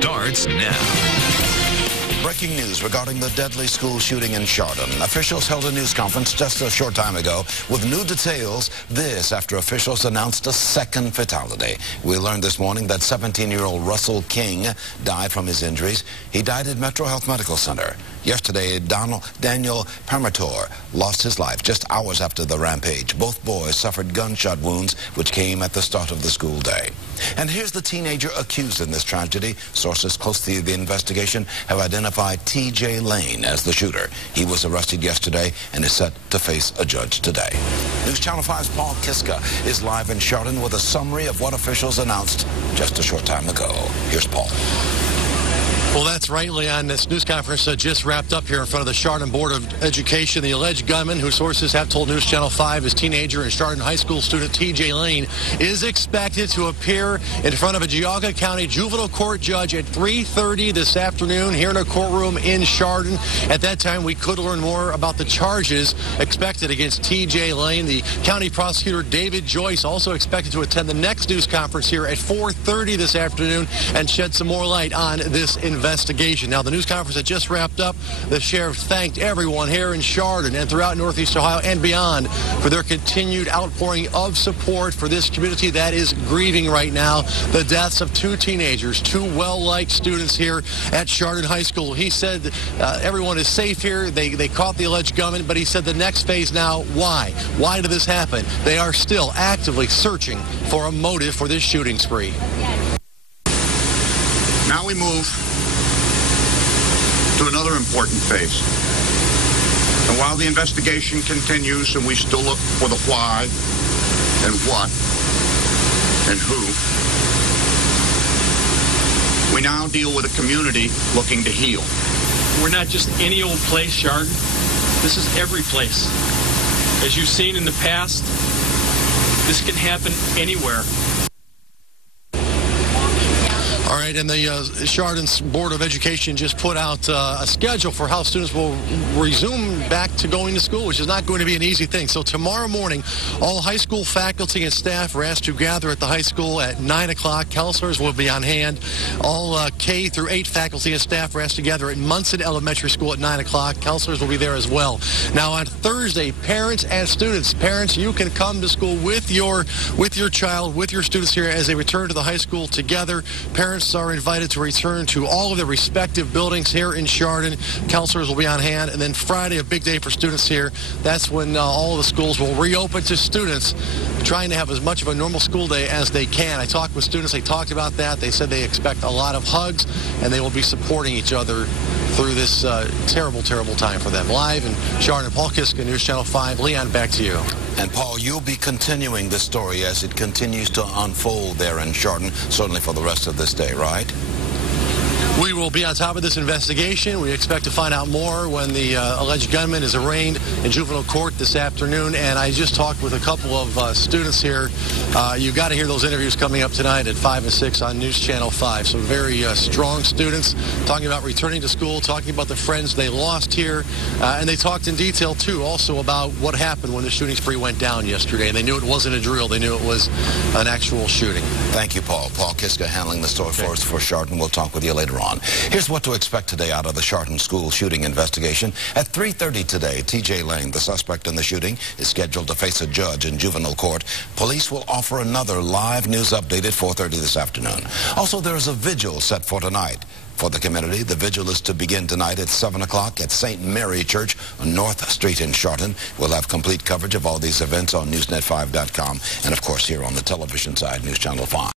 starts now. Breaking news regarding the deadly school shooting in Chardon. Officials held a news conference just a short time ago with new details. This after officials announced a second fatality. We learned this morning that 17-year-old Russell King died from his injuries. He died at Metro Health Medical Center. Yesterday, Daniel PARMERTOR lost his life just hours after the rampage. Both boys suffered gunshot wounds, which came at the start of the school day. And here's the teenager accused in this tragedy. Sources close to the investigation have identified T.J. Lane as the shooter. He was arrested yesterday and is set to face a judge today. News Channel 5's Paul Kiska is live in Chardon with a summary of what officials announced just a short time ago. Here's Paul. Well, that's right, Leon. This news conference just wrapped up here in front of the Chardon Board of Education. The alleged gunman, who sources have told News Channel 5 is teenager and Chardon High School student T.J. Lane, is expected to appear in front of a Geauga County juvenile court judge at 3:30 this afternoon here in a courtroom in Chardon. At that time, we could learn more about the charges expected against T.J. Lane. The county prosecutor, David Joyce, also expected to attend the next news conference here at 4:30 this afternoon and shed some more light on this investigation. Now, the news conference that just wrapped up, the sheriff thanked everyone here in Chardon and throughout Northeast Ohio and beyond for their continued outpouring of support for this community that is grieving right now the deaths of two teenagers, two well-liked students here at Chardon High School. He said everyone is safe here. They caught the alleged gunman, but he said the next phase now, why? Why did this happen? They are still actively searching for a motive for this shooting spree. Now we move to another important phase. And while the investigation continues and we still look for the why and what and who, we now deal with a community looking to heal. We're not just any old place, Chardon. This is every place. As you've seen in the past, this can happen anywhere. All right, and the Chardon Board of Education just put out a schedule for how students will resume back to going to school, which is not going to be an easy thing. So tomorrow morning, all high school faculty and staff are asked to gather at the high school at 9 o'clock. Counselors will be on hand. All K through 8 faculty and staff are asked to gather at Munson Elementary School at 9 o'clock. Counselors will be there as well. Now on Thursday, parents and students, you can come to school with your child, with your students here as they return to the high school together. Parents are invited to return to all of their respective buildings here in Chardon. Counselors will be on hand. And then Friday, a big day for students here. That's when all of the schools will reopen to students, trying to have as much of a normal school day as they can. I talked with students. They talked about that. They said they expect a lot of hugs, and they will be supporting each other through this terrible, terrible time for them. Live in Chardon, Paul Kiska, News Channel 5. Leon, back to you. And Paul, you'll be continuing this story as it continues to unfold there in Chardon, certainly for the rest of this day, right? We will be on top of this investigation. We expect to find out more when the alleged gunman is arraigned in juvenile court this afternoon. And I just talked with a couple of students here. You've got to hear those interviews coming up tonight at 5 and 6 on News Channel 5. Some very strong students talking about returning to school, talking about the friends they lost here. And they talked in detail, too, also about what happened when the shooting spree went down yesterday. And they knew it wasn't a drill. They knew it was an actual shooting. Thank you, Paul. Paul Kiska handling the story for us for Chardon. We'll talk with you later on. Here's what to expect today out of the Chardon school shooting investigation. At 3:30 today, T.J. Lane, the suspect in the shooting, is scheduled to face a judge in juvenile court. Police will offer another live news update at 4:30 this afternoon. Also, there is a vigil set for tonight. For the community, the vigil is to begin tonight at 7 o'clock at St. Mary Church on North Street in Chardon. We'll have complete coverage of all these events on NewsNet5.com and, of course, here on the television side, News Channel 5.